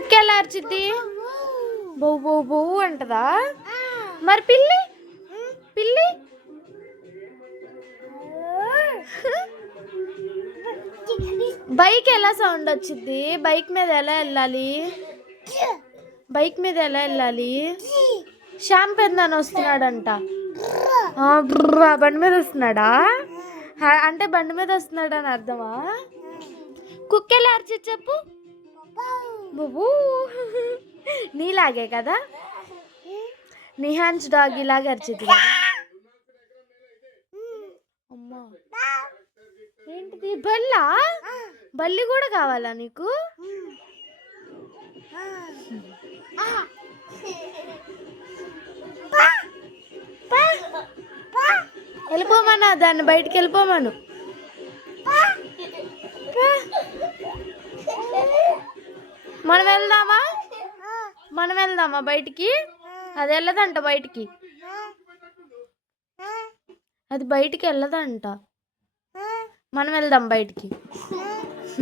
కుక్క ఎలా అరిచిద్ది? బౌ బౌ బౌ అంటదా? మరి పిల్లి పిల్లి బైక్ ఎలా సౌండ్ వచ్చింది? బైక్ మీద ఎలా వెళ్ళాలి? బైక్ మీద ఎలా వెళ్ళాలి? శ్యామ్ పెద్దనాన్న వస్తున్నాడంట. బండి మీద వస్తున్నాడా? అంటే బండి మీద వస్తున్నాడు అని అర్థమా? కుక్క ఎలా అరిచి చెప్పు. బాబు నీలాగే కదా, నిహాన్స్ డాగ్ ఇలాగే అరిచిద్ది కదా. అమ్మా ఏంటిది? బల్లా? బల్లి కూడా కావాలా నీకు? వెళ్ళిపోమన్నా దాన్ని, బయటికి వెళ్ళిపోమను. మనం వెళ్దామా బయటికి? అది వెళ్ళదంట బయటికి, అది బయటికి వెళ్ళదంట. మనం వెళ్దాం బయటికి.